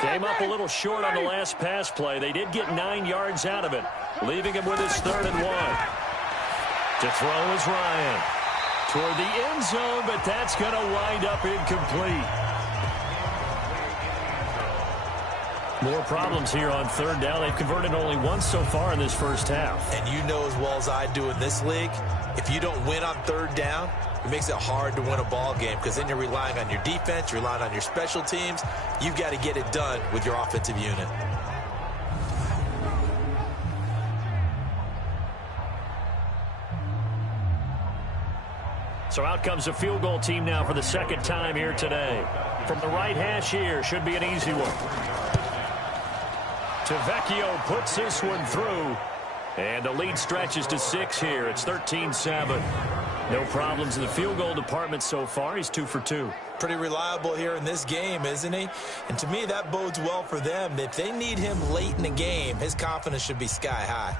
Came up a little short on the last pass play. They did get 9 yards out of it, leaving him with his 3rd and 1. To throw is Ryan. Toward the end zone, but that's going to wind up incomplete. More problems here on 3rd down. They've converted only once so far in this first half. And you know as well as I do in this league, if you don't win on 3rd down, it makes it hard to win a ball game because then you're relying on your defense, you're relying on your special teams. You've got to get it done with your offensive unit. So out comes a field goal team now for the 2nd time here today. From the right hash here, should be an easy one. Tavecchio puts this one through. And the lead stretches to 6 here. It's 13-7. No problems in the field goal department so far. He's 2 for 2. Pretty reliable here in this game, isn't he? And to me, that bodes well for them. If they need him late in the game, his confidence should be sky high.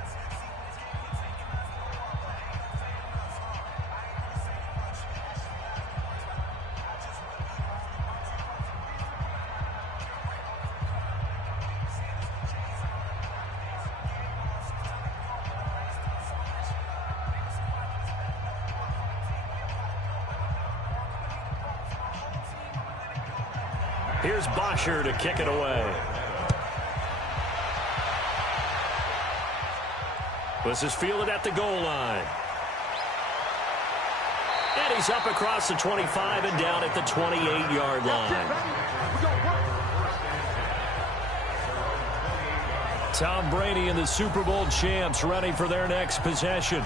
Here's Bosher to kick it away. This is fielded at the goal line. And he's up across the 25 and down at the 28-yard line. Tom Brady and the Super Bowl champs ready for their next possession.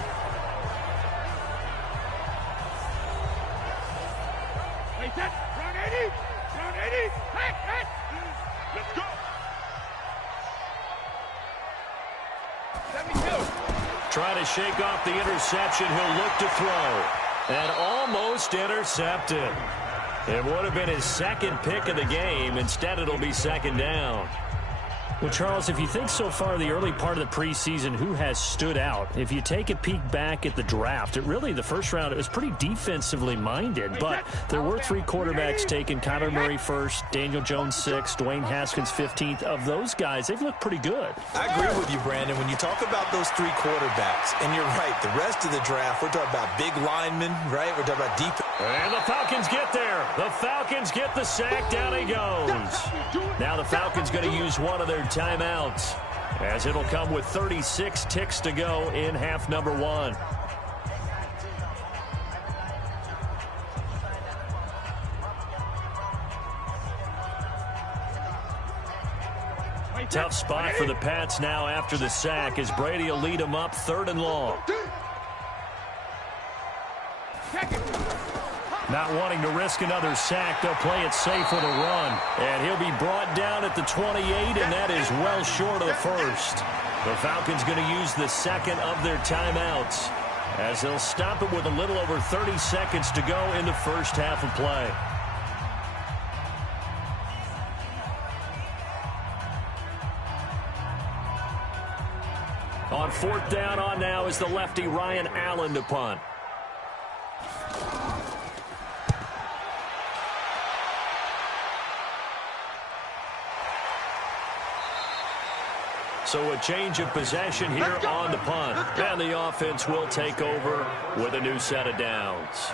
Trying to shake off the interception. He'll look to throw. And almost intercepted. It would have been his 2nd pick of the game. Instead, it'll be 2nd down. Well, Charles, if you think so far the early part of the preseason, who has stood out? If you take a peek back at the draft, the first round, it was pretty defensively minded. But there were 3 quarterbacks taken. Kyler Murray first, Daniel Jones 6th, Dwayne Haskins 15th. Of those guys, they've looked pretty good. I agree with you, Brandon. When you talk about those 3 quarterbacks, and you're right, the rest of the draft, we're talking about big linemen, right? We're talking about deep. And the Falcons get there. The Falcons get the sack. Down he goes. Now the Falcons going to use one of their timeouts, as it'll come with 36 ticks to go in half number 1. Tough spot for the Pats now after the sack, as Brady will lead them up 3rd and long. Not wanting to risk another sack, they'll play it safe with a run. And he'll be brought down at the 28, and that is well short of the 1st. The Falcons going to use the 2nd of their timeouts, as they'll stop it with a little over 30 seconds to go in the first half of play. On 4th down on now is the lefty Ryan Allen to punt. So a change of possession here on the punt. And the offense will take over with a new set of downs.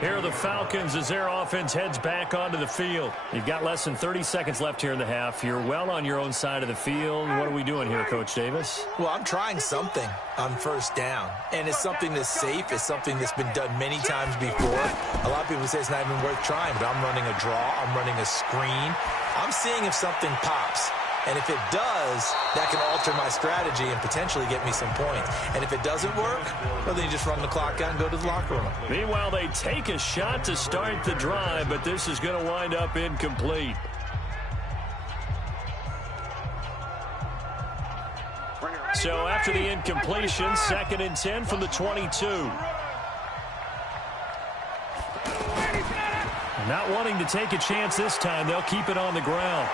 Here are the Falcons as their offense heads back onto the field. You've got less than 30 seconds left here in the half. You're well on your own side of the field. What are we doing here, Coach Davis? Well, I'm trying something on 1st down. And it's something that's safe. It's something that's been done many times before. A lot of people say it's not even worth trying, but I'm running a draw. I'm running a screen. I'm seeing if something pops. And if it does, that can alter my strategy and potentially get me some points. And if it doesn't work, well, then you just run the clock out and go to the locker room. Meanwhile, they take a shot to start the drive, but this is going to wind up incomplete. So after the incompletion, 2nd and 10 from the 22. Not wanting to take a chance this time, they'll keep it on the ground.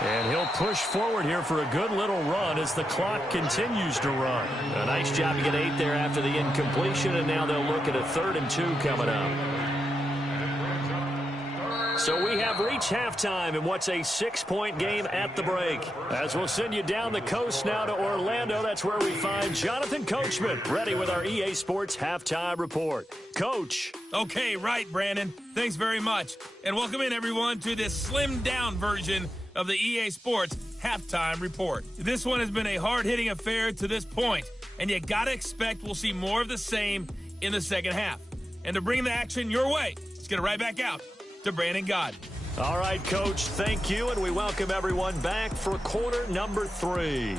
And he'll push forward here for a good little run as the clock continues to run. A nice job to get 8 there after the incompletion, and now they'll look at a 3rd and 2 coming up. So we have reached halftime in what's a 6-point game at the break. As we'll send you down the coast now to Orlando, that's where we find Jonathan Coachman, ready with our EA Sports Halftime Report. Coach. Okay, right, Brandon. Thanks very much. And welcome in, everyone, to this slimmed-down version of the EA Sports Halftime Report. This one has been a hard-hitting affair to this point, and you got to expect we'll see more of the same in the second half. And to bring the action your way, let's get it right back out to Brandon Gaudin. All right, Coach, thank you, and we welcome everyone back for quarter number 3.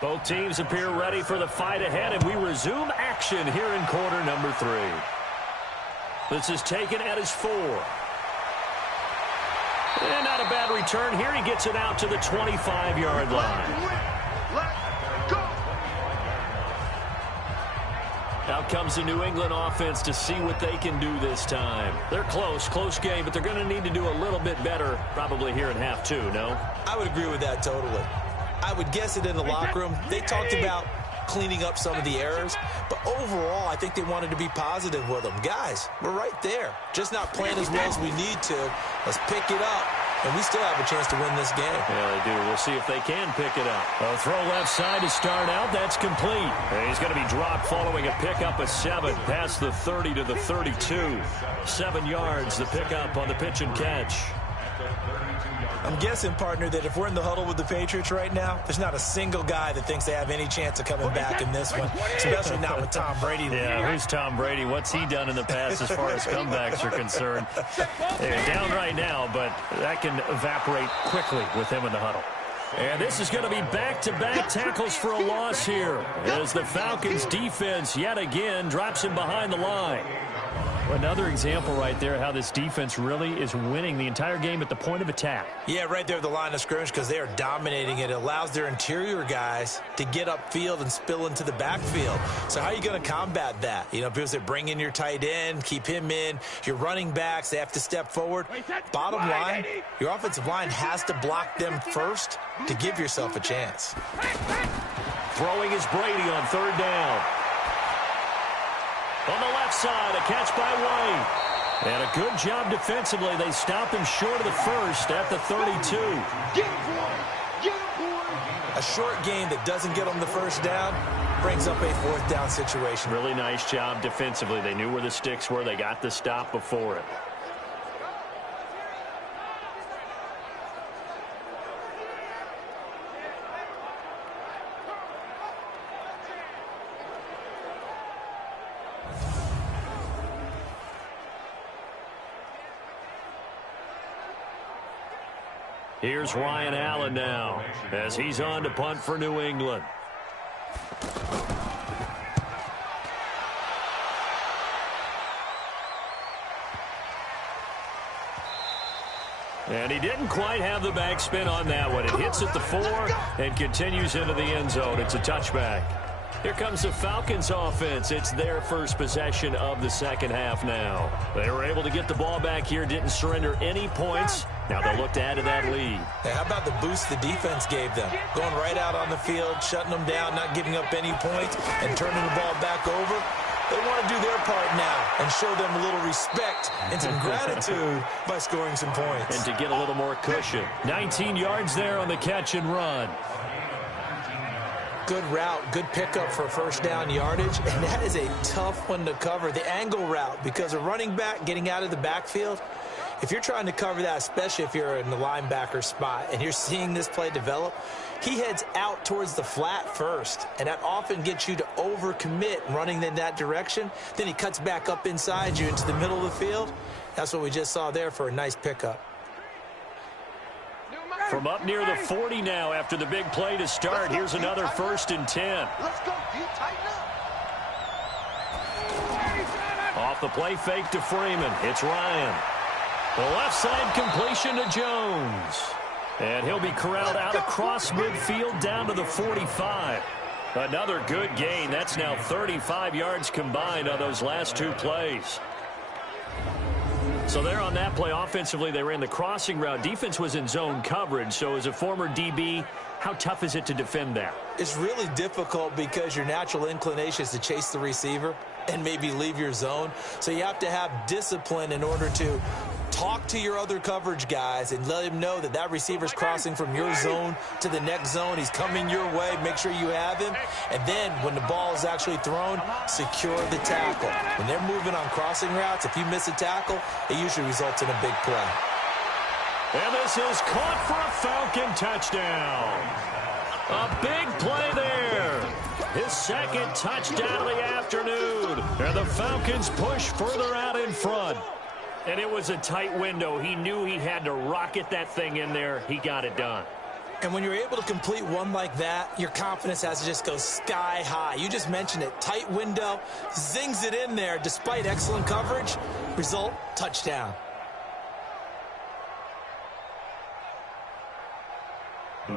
Both teams appear ready for the fight ahead, and we resume action here in quarter number 3. This is taken at his 4. And not a bad return here. He gets it out to the 25-yard line. Out comes the New England offense to see what they can do this time. They're close game, but they're going to need to do a little bit better probably here in half 2, no? I would agree with that totally. I would guess it in the locker room. They talked about cleaning up some of the errors, but overall, I think they wanted to be positive with them. Guys, we're right there. Just not playing as well as we need to. Let's pick it up, and we still have a chance to win this game. Yeah, they do. We'll see if they can pick it up. A throw left side to start out. That's complete. And he's going to be dropped following a pickup of 7 past the 30 to the 32. 7 yards, the pickup on the pitch and catch. I'm guessing, partner, that if we're in the huddle with the Patriots right now, there's not a single guy that thinks they have any chance of coming back in this one, especially not with Tom Brady. Yeah, who's Tom Brady? What's he done in the past as far as comebacks are concerned? They're down right now, but that can evaporate quickly with him in the huddle. And this is going to be back-to-back tackles for a loss here as the Falcons defense yet again drops him behind the line. Another example right there how this defense really is winning the entire game at the point of attack. Yeah, right there at the line of scrimmage because they are dominating it. It allows their interior guys to get upfield and spill into the backfield. So how are you going to combat that? You know, because they bring in your tight end, keep him in. Your running backs, they have to step forward. Bottom line, your offensive line has to block them first to give yourself a chance. Throwing is Brady on 3rd down. On the left side, a catch by White. And a good job defensively. They stop him short of the first at the 32. A short game that doesn't get them the first down brings up a 4th down situation. Really nice job defensively. They knew where the sticks were. They got the stop before it. Here's Ryan Allen now as he's on to punt for New England. And he didn't quite have the backspin on that one. It hits at the 4 and continues into the end zone. It's a touchback. Here comes the Falcons offense. It's their first possession of the second half now. They were able to get the ball back here, didn't surrender any points. Now they'll look to add to that lead. Hey, how about the boost the defense gave them? Going right out on the field, shutting them down, not giving up any points, and turning the ball back over. They want to do their part now and show them a little respect and some gratitude by scoring some points. And to get a little more cushion. 19 yards there on the catch and run. Good route, good pickup for first down yardage, and that is a tough one to cover, the angle route, because a running back getting out of the backfield, if you're trying to cover that, especially if you're in the linebacker spot and you're seeing this play develop, he heads out towards the flat first, and that often gets you to overcommit running in that direction. Then he cuts back up inside you into the middle of the field. That's what we just saw there for a nice pickup. From up near the 40 now after the big play to start. Here's another 1st and 10. Let's go. You tighten up. Off the play fake to Freeman. It's Ryan. The left side completion to Jones. And he'll be corralled out across midfield down to the 45. Another good gain. That's now 35 yards combined on those last two plays. So there on that play, offensively, they ran the crossing route. Defense was in zone coverage. So as a former DB, how tough is it to defend that? It's really difficult because your natural inclination is to chase the receiver and maybe leave your zone. So you have to have discipline in order to talk to your other coverage guys and let him know that that receiver's crossing from your zone to the next zone. He's coming your way. Make sure you have him. And then when the ball is actually thrown, secure the tackle. When they're moving on crossing routes, if you miss a tackle, it usually results in a big play. And this is caught for a Falcon touchdown. A big play there. His second touchdown of the afternoon. And the Falcons push further out in front. And it was a tight window. He knew he had to rocket that thing in there. He got it done. And when you're able to complete one like that, your confidence has to just go sky high. You just mentioned it. Tight window, zings it in there despite excellent coverage. Result, touchdown.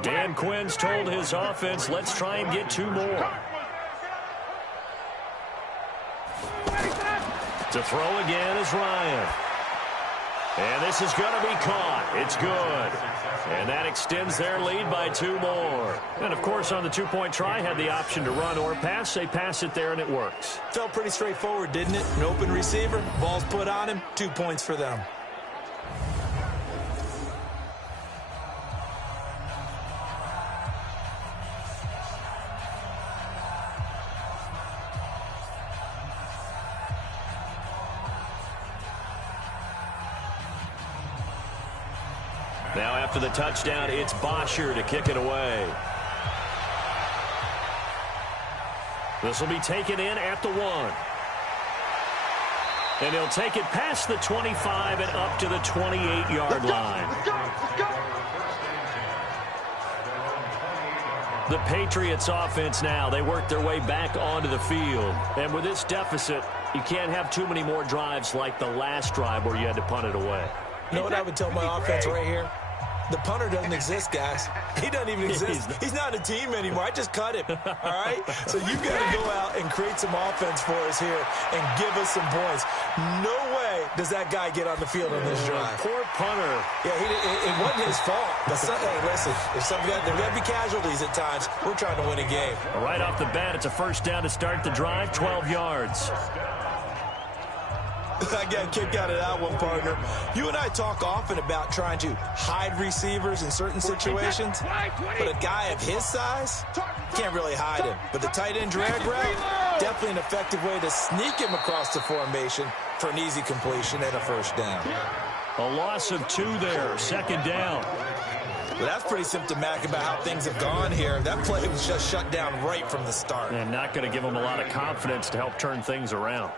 Dan Quinn's told his offense, let's try and get two more. To throw again is Ryan. And this is going to be caught. It's good. And that extends their lead by two more. And, of course, on the two-point try, had the option to run or pass. They pass it there, and it works. Felt pretty straightforward, didn't it? An open receiver, ball's put on him, 2 points for them. Now after the touchdown, it's Bosher to kick it away. This will be taken in at the 1. And he'll take it past the 25 and up to the 28-yard line. The Patriots offense now, they work their way back onto the field. And with this deficit, you can't have too many more drives like the last drive where you had to punt it away. You know what I would tell my offense right here? The punter doesn't exist, guys. He doesn't even exist. He's not a team anymore. I just cut him, all right? So you've got to go out and create some offense for us here and give us some points. No way does that guy get on the field on this drive. Poor punter. Yeah, it wasn't his fault. But hey, listen, if there got to be casualties at times, we're trying to win a game. Right off the bat, it's a first down to start the drive, 12 yards. I got a kick out of that one, partner. You and I talk often about trying to hide receivers in certain situations, but a guy of his size can't really hide him. But the tight end drag route, definitely an effective way to sneak him across the formation for an easy completion and a first down. A loss of 2 there, second down. Well, that's pretty symptomatic about how things have gone here. That play was just shut down right from the start. And not going to give him a lot of confidence to help turn things around.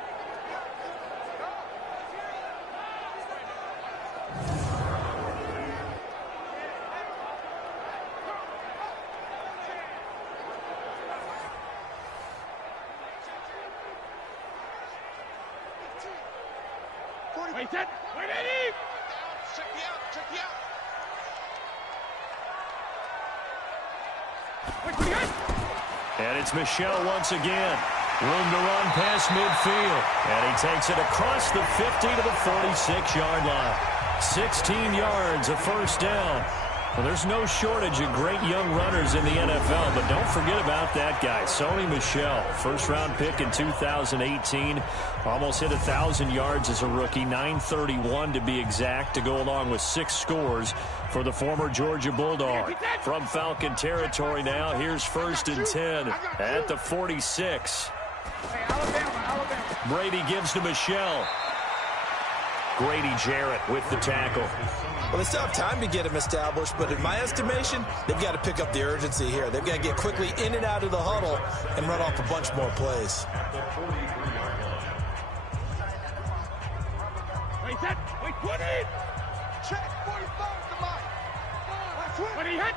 And it's Michel once again. Room to run past midfield. And he takes it across the 50 to the 46-yard line. 16 yards, a first down. Well, there's no shortage of great young runners in the NFL, but don't forget about that guy, Sony Michel. First-round pick in 2018. Almost hit 1,000 yards as a rookie, 931 to be exact, to go along with 6 scores for the former Georgia Bulldog. From Falcon territory now, here's 1st and 10 at the 46. Brady gives to Michel. Grady Jarrett with the tackle. Well, they still have time to get him established, but in my estimation, they've got to pick up the urgency here. They've got to get quickly in and out of the huddle and run off a bunch more plays. Wait, set. Wait, 20. Check. 45 to Mike. 20 hit.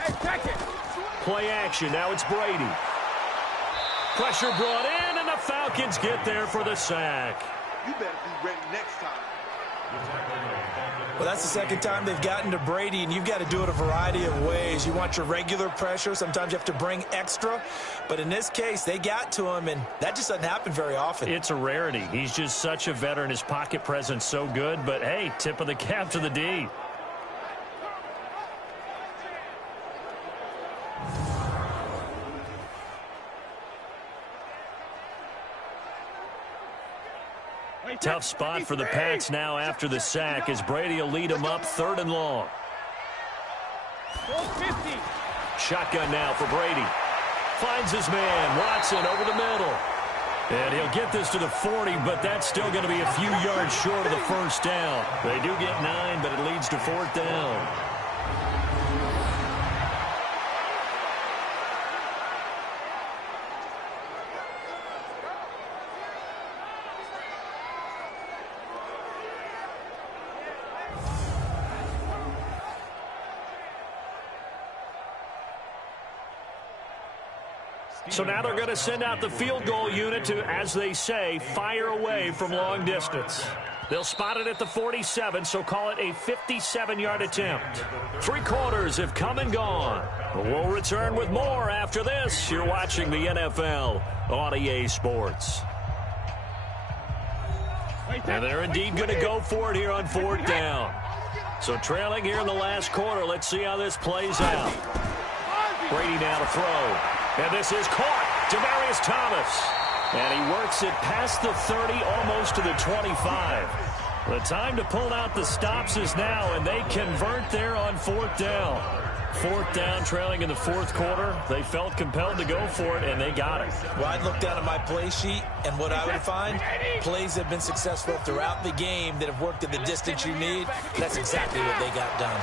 Hey, check it. Play action. Now it's Brady. Pressure brought in, and the Falcons get there for the sack. You better be ready next time. Well, that's the second time they've gotten to Brady, and you've got to do it a variety of ways. You want your regular pressure. Sometimes you have to bring extra. But in this case, they got to him, and that just doesn't happen very often. It's a rarity. He's just such a veteran. His pocket presence so good. But, hey, tip of the cap to the D. Tough spot for the Pats now after the sack as Brady will lead them up 3rd and long. Shotgun now for Brady. Finds his man, Watson, over the middle. And he'll get this to the 40, but that's still going to be a few yards short of the first down. They do get 9, but it leads to 4th down. So now they're going to send out the field goal unit to, as they say, fire away from long distance. They'll spot it at the 47, so call it a 57-yard attempt. 3 quarters have come and gone. We'll return with more after this. You're watching the NFL on EA Sports. And they're indeed going to go for it here on 4th down. So trailing here in the last quarter, let's see how this plays out. Brady now to throw. And this is caught. Demaryius Thomas. And he works it past the 30, almost to the 25. The time to pull out the stops is now, and they convert there on 4th down. 4th down, trailing in the 4th quarter. They felt compelled to go for it, and they got it. Well, I'd look down at my play sheet, and what I would find, plays have been successful throughout the game that have worked at the distance you need. That's exactly what they got done.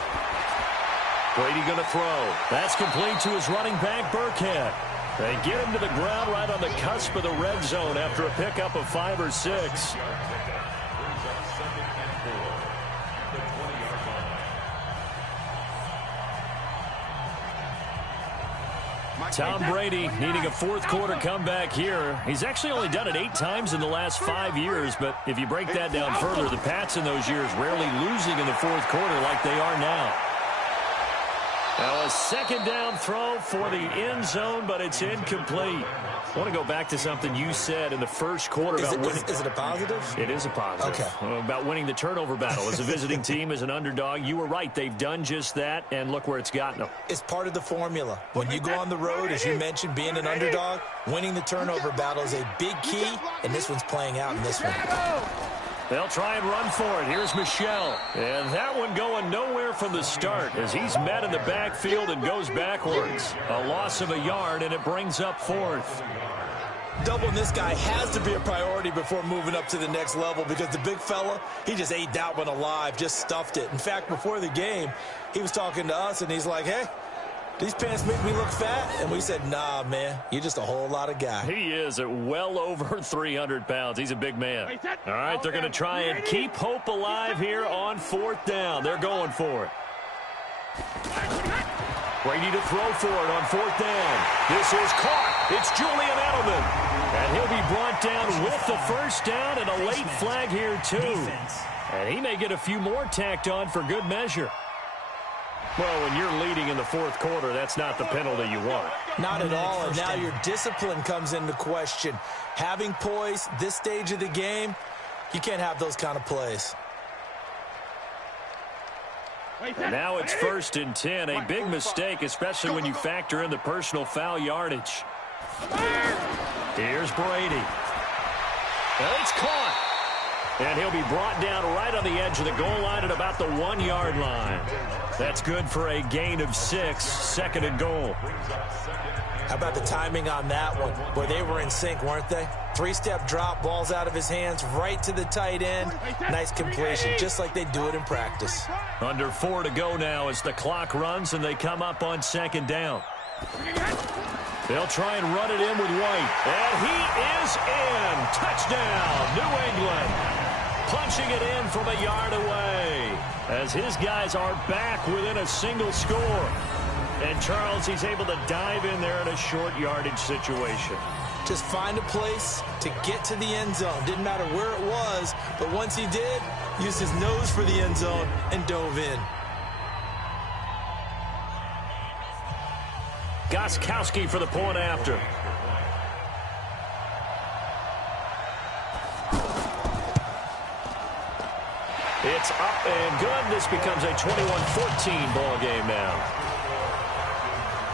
Brady going to throw. That's complete to his running back, Burkhead. They get him to the ground right on the cusp of the red zone after a pickup of 5 or 6. Tom Brady needing a 4th quarter comeback here. He's actually only done it 8 times in the last 5 years, but if you break that down further, the Pats in those years rarely losing in the 4th quarter like they are now. Now a 2nd down throw for the end zone, but it's incomplete. I want to go back to something you said in the first quarter about winning. Is it a positive? It is a positive. Okay. About winning the turnover battle. As a visiting team, as an underdog, you were right. They've done just that, and look where it's gotten them. It's part of the formula. When you go on the road, as you mentioned, being an underdog, winning the turnover battle is a big key, and this one's playing out in this one. They'll try and run for it. Here's Michel. And that one going nowhere from the start as he's met in the backfield and goes backwards. A loss of a yard, and it brings up 4th. Doubling this guy has to be a priority before moving up to the next level because the big fella, he just ate that one alive, just stuffed it. In fact, before the game, he was talking to us, and he's like, hey, these pants make me look fat. And we said, nah, man, you're just a whole lot of guy. He is at well over 300 pounds. He's a big man. All right, they're going to try and keep hope alive here on 4th down. They're going for it. Brady to throw for it on 4th down. This is caught. It's Julian Edelman. And he'll be brought down with the first down and a late flag here, too. And he may get a few more tacked on for good measure. Well, when you're leading in the 4th quarter, that's not the penalty you want. Not at all, and now your discipline comes into question. Having poise this stage of the game, you can't have those kind of plays. And now it's 1st and 10, a big mistake, especially when you factor in the personal foul yardage. Here's Brady. And it's caught. And he'll be brought down right on the edge of the goal line at about the 1-yard line. That's good for a gain of 6, 2nd and goal. How about the timing on that one? Boy, they were in sync, weren't they? 3-step drop, balls out of his hands, right to the tight end. Nice completion, just like they do it in practice. Under 4 to go now as the clock runs and they come up on 2nd down. They'll try and run it in with White. And he is in. Touchdown, New England. Punching it in from a yard away as his guys are back within a single score. And Charles, he's able to dive in there in a short yardage situation. just find a place to get to the end zone. Didn't matter where it was, but once he did, used his nose for the end zone and dove in. Gostkowski for the point after. It's up and good. This becomes a 21-14 ball game now.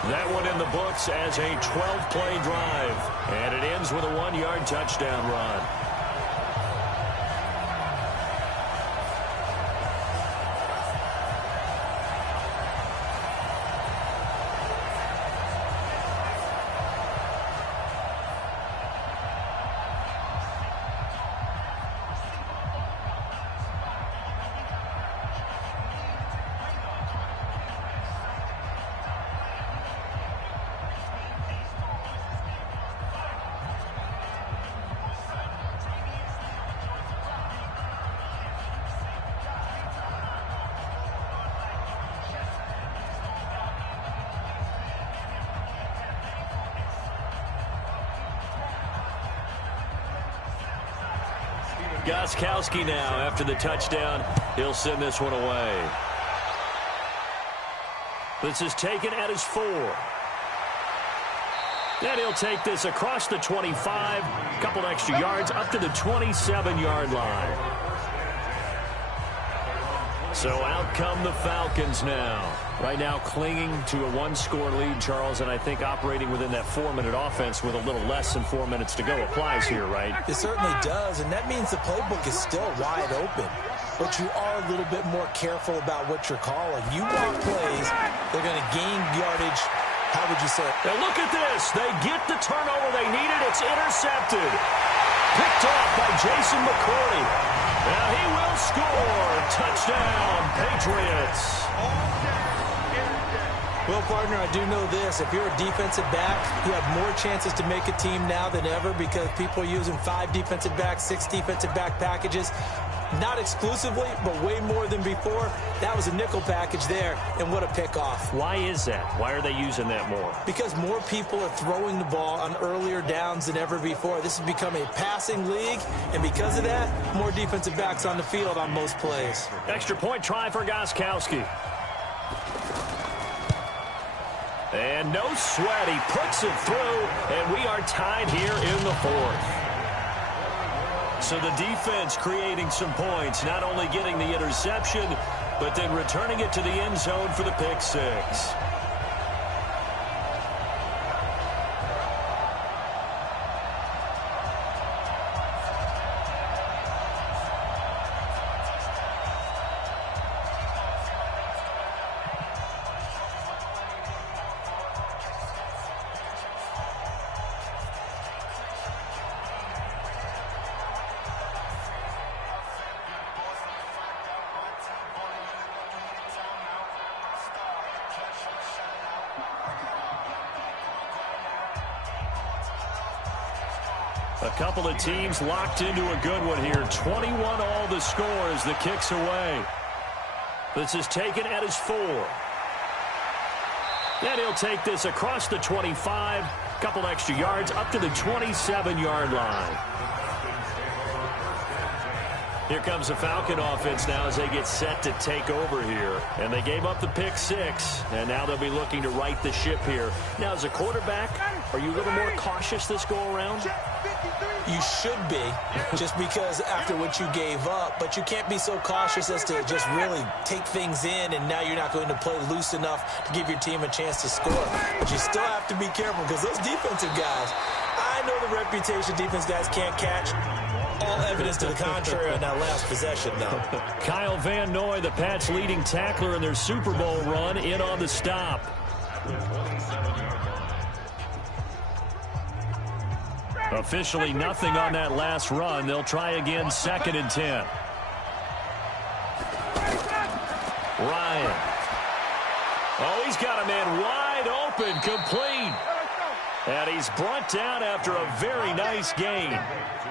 That one in the books as a 12-play drive. And it ends with a 1-yard touchdown run. Gostkowski now after the touchdown. He'll send this one away. This is taken at his 4. And he'll take this across the 25. Couple extra yards up to the 27-yard line. So out come the Falcons now. Right now clinging to a 1-score lead, Charles, and I think operating within that 4-minute offense with a little less than 4 minutes to go applies here, right? It certainly does, and that means the playbook is still wide open. But you are a little bit more careful about what you're calling. You want plays, they're going to gain yardage. How would you say it? Now look at this. They get the turnover they needed. It's intercepted. Picked off by Jason McCourty. Now he will score. Touchdown, Patriots. Well, partner, I do know this. If you're a defensive back, you have more chances to make a team now than ever because people are using 5 defensive backs, 6 defensive back packages. Not exclusively, but way more than before. That was a nickel package there, and what a pickoff. Why is that? Why are they using that more? Because more people are throwing the ball on earlier downs than ever before. This has become a passing league, and because of that, more defensive backs on the field on most plays. Extra point try for Gostkowski. And no sweat. He puts it through, and we are tied here in the 4th. So the defense creating some points, not only getting the interception, but then returning it to the end zone for the pick 6. A couple of teams locked into a good one here. 21 all the score as the kick's away. This is taken at his 4. And he'll take this across the 25. Couple extra yards up to the 27-yard line. Here comes the Falcon offense now as they get set to take over here. And they gave up the pick 6, and now they'll be looking to right the ship here. Now, as a quarterback, are you a little more cautious this go-around? You should be, just because after what you gave up. But you can't be so cautious as to just really take things in, and now you're not going to play loose enough to give your team a chance to score. But you still have to be careful because those defensive guys, I know the reputation defense guys can't catch. All evidence to the contrary on that last possession, though. Kyle Van Noy, the Pats' leading tackler in their Super Bowl run, in on the stop. Officially nothing on that last run. They'll try again, 2nd and 10. Ryan. Oh, he's got a man wide open, complete. And he's brought down after a very nice gain.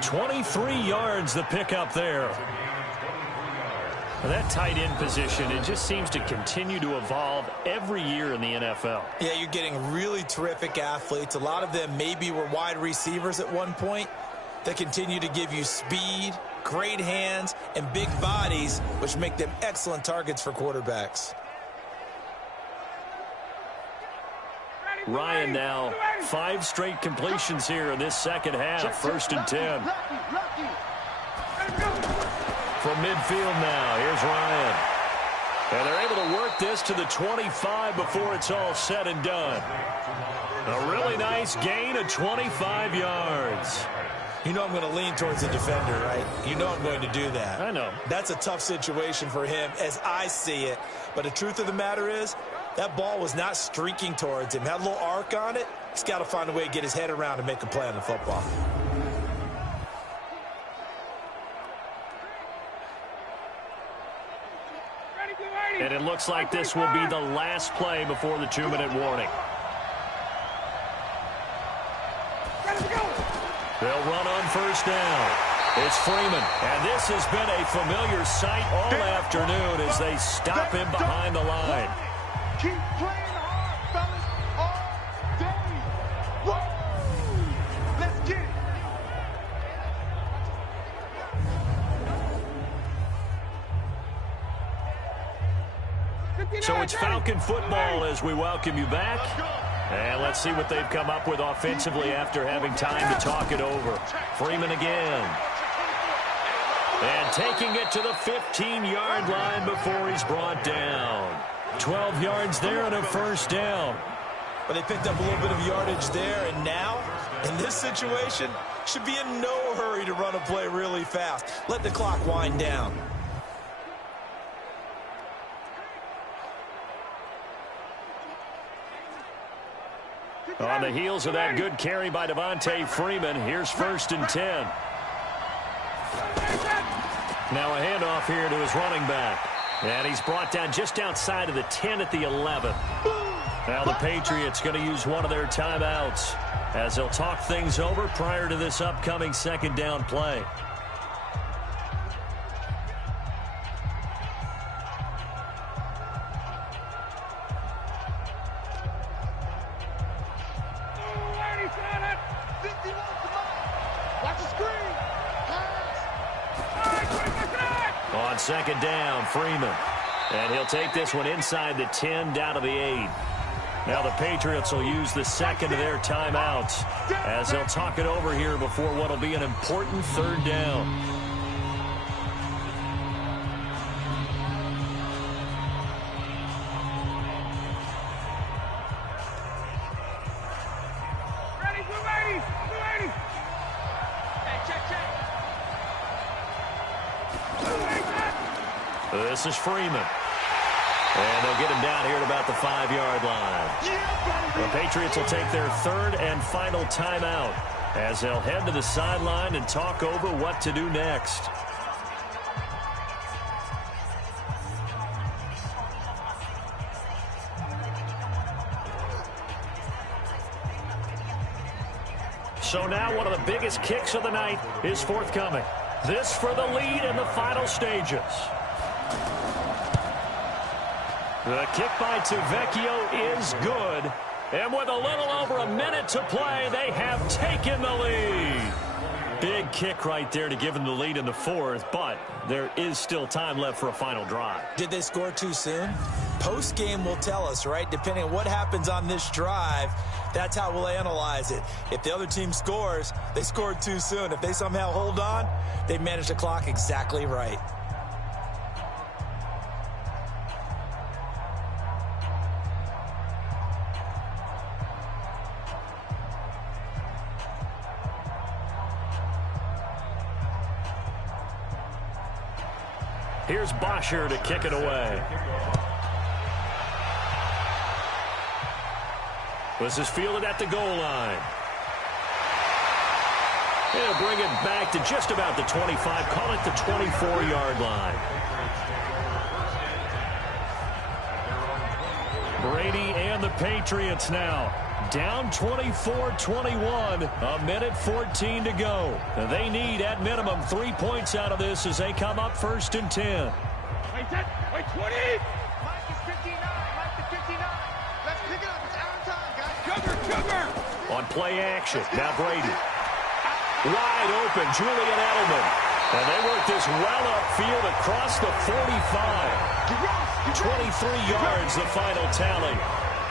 23 yards the pickup there. That tight end position, it just seems to continue to evolve every year in the NFL. Yeah, you're getting really terrific athletes. A lot of them maybe were wide receivers at one point that continue to give you speed, great hands, and big bodies, which make them excellent targets for quarterbacks. Ryan now 5 straight completions here in this second half. 1st and 10. From midfield now, here's Ryan. And they're able to work this to the 25 before it's all said and done. A really nice gain of 25 yards. You know I'm going to lean towards the defender, right? You know I'm going to do that. I know. That's a tough situation for him as I see it. But the truth of the matter is, that ball was not streaking towards him. Had a little arc on it. He's got to find a way to get his head around and make a play on the football. And it looks like this will be the last play before the 2-minute warning. They'll run on 1st down. It's Freeman. And this has been a familiar sight all afternoon as they stop him behind the line. Keep playing hard, fellas, all day. Woo! Let's get it. So it's Falcon football as we welcome you back. And let's see what they've come up with offensively after having time to talk it over. Freeman again. And taking it to the 15-yard line before he's brought down. 12 yards there and a 1st down. But they picked up a little bit of yardage there, and now, in this situation, should be in no hurry to run a play really fast. Let the clock wind down. On the heels of that good carry by Devontae Freeman, here's 1st and 10. Now a handoff here to his running back. And he's brought down just outside of the 10 at the 11. Now the Patriots going to use one of their timeouts as they'll talk things over prior to this upcoming 2nd down play. On 2nd down, Freeman. And he'll take this one inside the 10 down to the 8. Now the Patriots will use the 2nd of their timeouts as they'll talk it over here before what will be an important 3rd down. This is Freeman. And they'll get him down here at about the 5-yard line. The Patriots will take their 3rd and final timeout as they'll head to the sideline and talk over what to do next. So now one of the biggest kicks of the night is forthcoming. This for the lead in the final stages. The kick by Tavecchio is good. And with a little over a minute to play, they have taken the lead. Big kick right there to give them the lead in the 4th, but there is still time left for a final drive. Did they score too soon? Post-game will tell us, right? Depending on what happens on this drive, that's how we'll analyze it. If the other team scores, they scored too soon. If they somehow hold on, they managed the clock exactly right. Here's Bosher to kick it away. This is fielded at the goal line. He'll bring it back to just about the 25. Call it the 24-yard line. Brady and the Patriots now down 24-21. A minute 14 to go. They need at minimum 3 points out of this as they come up 1st and 10. Wait, 20. Mike is 59. Mike is 59. Let's pick it up. It's our time, guys. Sugar. On play action, now Brady. Wide open, Julian Edelman. And they work this well upfield across the 45. 23 yards, the final tally.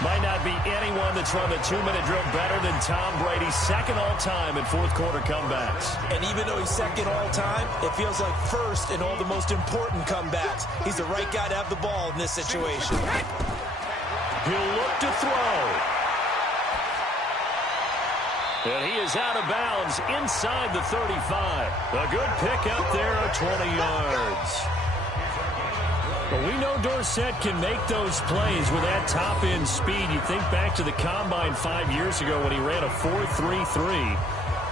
Might not be anyone that's run the 2-minute drill better than Tom Brady, second all-time in fourth-quarter comebacks. And even though he's second all-time, it feels like first in all the most important comebacks. He's the right guy to have the ball in this situation. He'll look to throw. And he is out of bounds inside the 35. A good pick up there of 20 yards. But we know Dorsett can make those plays with that top-end speed. You think back to the Combine 5 years ago when he ran a 4.33.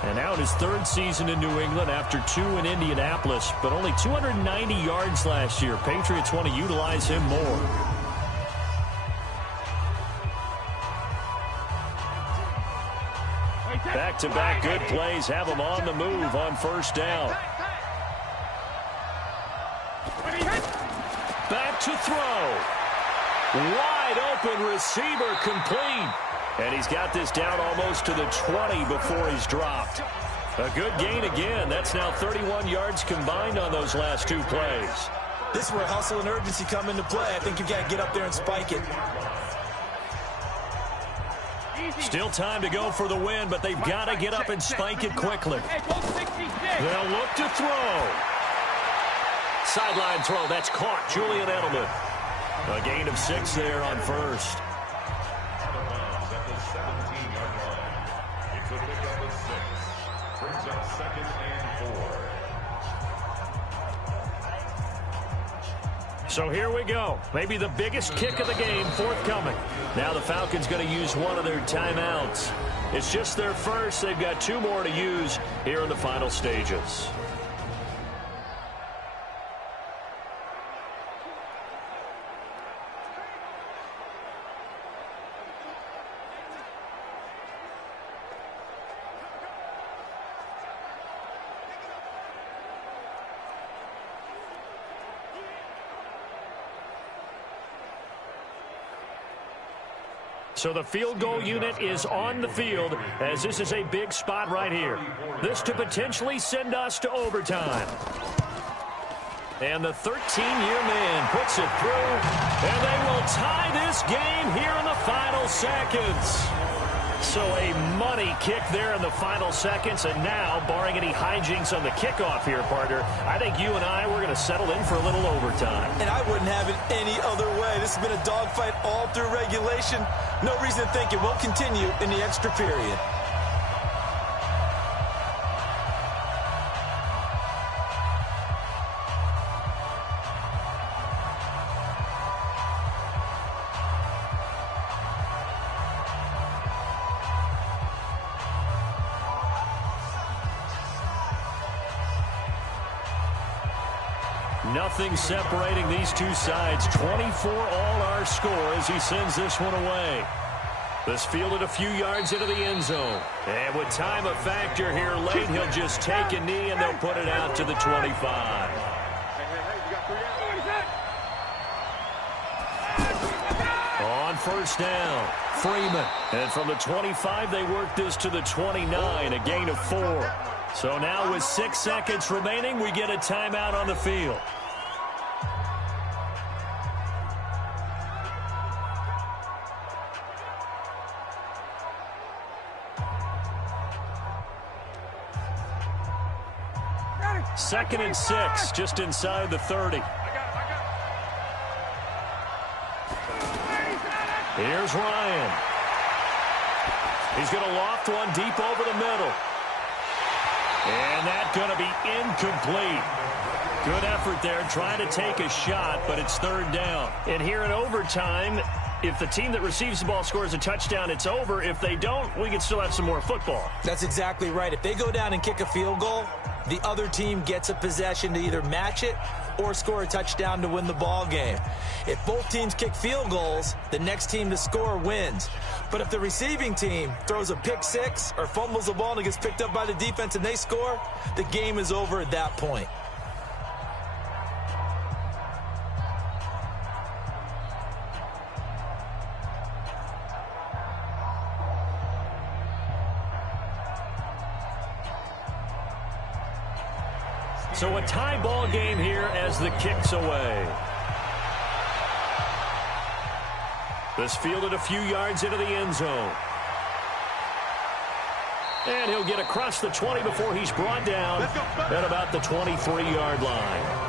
And now in his third season in New England after 2 in Indianapolis, but only 290 yards last year. Patriots want to utilize him more. Back-to-back good plays have him on the move on first down. Back to throw. Wide open receiver complete. And he's got this down almost to the 20 before he's dropped. A good gain again. That's now 31 yards combined on those last 2 plays. This is where hustle and urgency come into play. I think you've got to get up there and spike it. Still time to go for the win, but they've got to get up and spike it quickly. They'll look to throw. Sideline throw. That's caught. Julian Edelman. A gain of 6 there on first. It's a pickup of 6. Brings up 2nd and 4. So here we go. Maybe the biggest kick of the game forthcoming. Now the Falcons going to use one of their timeouts. It's just their first. They've got 2 more to use here in the final stages. So the field goal unit is on the field as this is a big spot right here. This to potentially send us to overtime. And the 13-year man puts it through, and they will tie this game here in the final seconds. So a money kick there in the final seconds, and now, barring any hijinks on the kickoff here, partner, I think you and I, we're going to settle in for a little overtime. And I wouldn't have it any other way. This has been a dogfight all through regulation. No reason to think it won't continue in the extra period. Nothing separating these two sides. 24 all our score as he sends this one away. This fielded a few yards into the end zone. And with time a factor here late, he'll just take a knee and they'll put it out to the 25. On first down, Freeman. And from the 25, they work this to the 29, a gain of 4. So now with 6 seconds remaining, we get a timeout on the field. Second and 6, just inside the 30. Here's Ryan. He's going to loft one deep over the middle. And that's going to be incomplete. Good effort there, trying to take a shot, but it's third down. And here in overtime, if the team that receives the ball scores a touchdown, it's over. If they don't, we can still have some more football. That's exactly right. If they go down and kick a field goal, the other team gets a possession to either match it or score a touchdown to win the ball game. If both teams kick field goals, the next team to score wins. But if the receiving team throws a pick six or fumbles the ball and it gets picked up by the defense and they score, the game is over at that point. So a tie ball game here as the kick's away. This fielded a few yards into the end zone. And he'll get across the 20 before he's brought down at about the 23-yard line.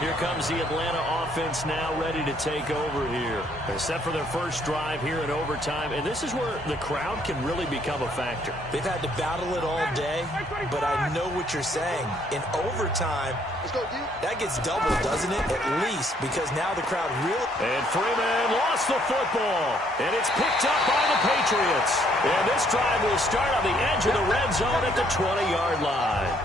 Here comes the Atlanta offense now ready to take over here. They're set for their first drive here in overtime, and this is where the crowd can really become a factor. They've had to battle it all day, but I know what you're saying. In overtime, that gets doubled, doesn't it? At least, because now the crowd really... And Freeman lost the football, and it's picked up by the Patriots. And this drive will start on the edge of the red zone at the 20-yard line.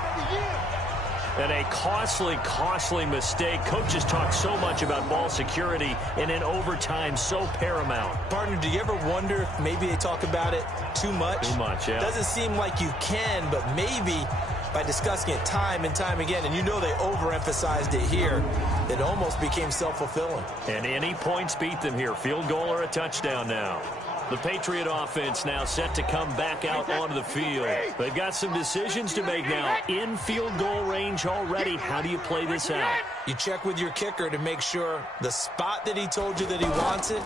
And a costly mistake. Coaches talk so much about ball security, and in overtime, so paramount. Partner, do you ever wonder if maybe they talk about it too much? Too much, yeah. Doesn't seem like you can, but maybe by discussing it time and time again, and you know they overemphasized it here, it almost became self-fulfilling. And any points beat them here. Field goal or a touchdown now. The Patriot offense now set to come back out onto the field. They've got some decisions to make now. In field goal range already. How do you play this out? You check with your kicker to make sure the spot that he told you that he wants it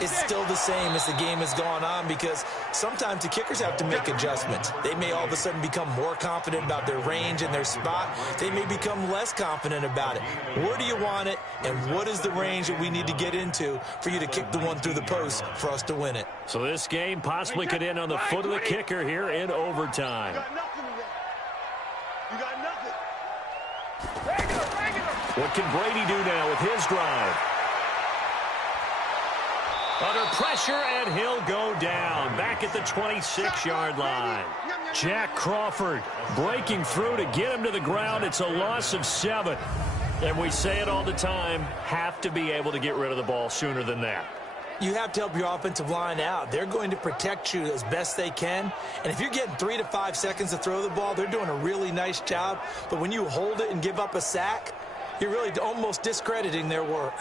is still the same as the game has gone on, because sometimes the kickers have to make adjustments. They may all of a sudden become more confident about their range and their spot. They may become less confident about it. Where do you want it, and what is the range that we need to get into for you to kick the one through the post for us to win it? So this game possibly could end on the foot of the kicker here in overtime. You got nothing. What can Brady do now with his drive? Under pressure, and he'll go down. Back at the 26-yard line. Jack Crawford breaking through to get him to the ground. It's a loss of 7. And we say it all the time, have to be able to get rid of the ball sooner than that. You have to help your offensive line out. They're going to protect you as best they can. And if you're getting 3 to 5 seconds to throw the ball, they're doing a really nice job. But when you hold it and give up a sack, you're really almost discrediting their work.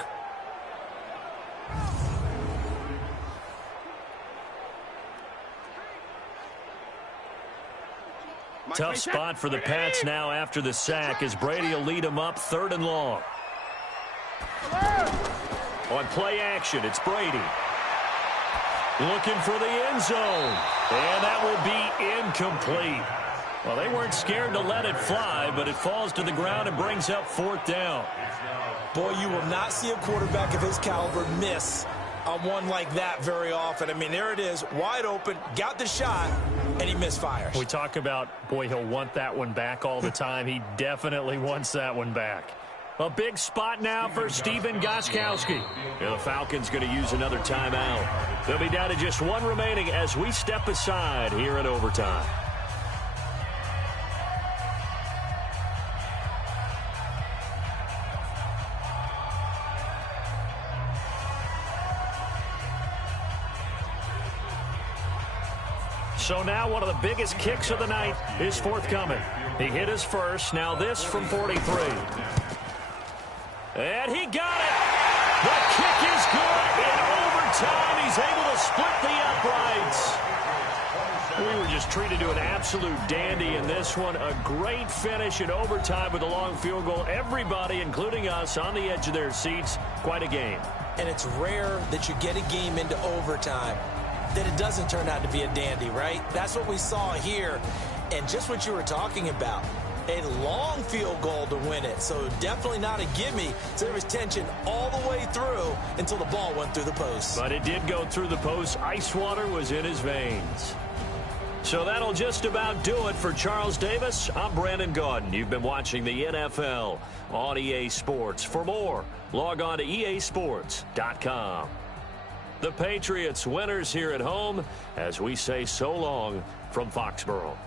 Tough spot for the Pats now after the sack, as Brady will lead them up 3rd and long. On play action, it's Brady. Looking for the end zone. And that will be incomplete. Well, they weren't scared to let it fly, but it falls to the ground and brings up 4th down. Boy, you will not see a quarterback of his caliber miss on one like that very often. I mean, there it is, wide open, got the shot, and he misfires. We talk about, boy, he'll want that one back all the time. He definitely wants that one back. A big spot now for Stephen Gostkowski. The Falcons going to use another timeout. They'll be down to just 1 remaining as we step aside here in overtime. So now one of the biggest kicks of the night is forthcoming. He hit his first. Now this from 43. And he got it. The kick is good. In overtime, he's able to split the uprights. We were just treated to an absolute dandy in this one. A great finish in overtime with a long field goal. Everybody, including us, on the edge of their seats. Quite a game. And it's rare that you get a game into overtime that it doesn't turn out to be a dandy, right? That's what we saw here. And just what you were talking about, a long field goal to win it. So definitely not a gimme. So there was tension all the way through until the ball went through the post. But it did go through the post. Ice water was in his veins. So that'll just about do it for Charles Davis. I'm Brandon Gaudin. You've been watching the NFL on EA Sports. For more, log on to easports.com. The Patriots winners here at home as we say so long from Foxborough.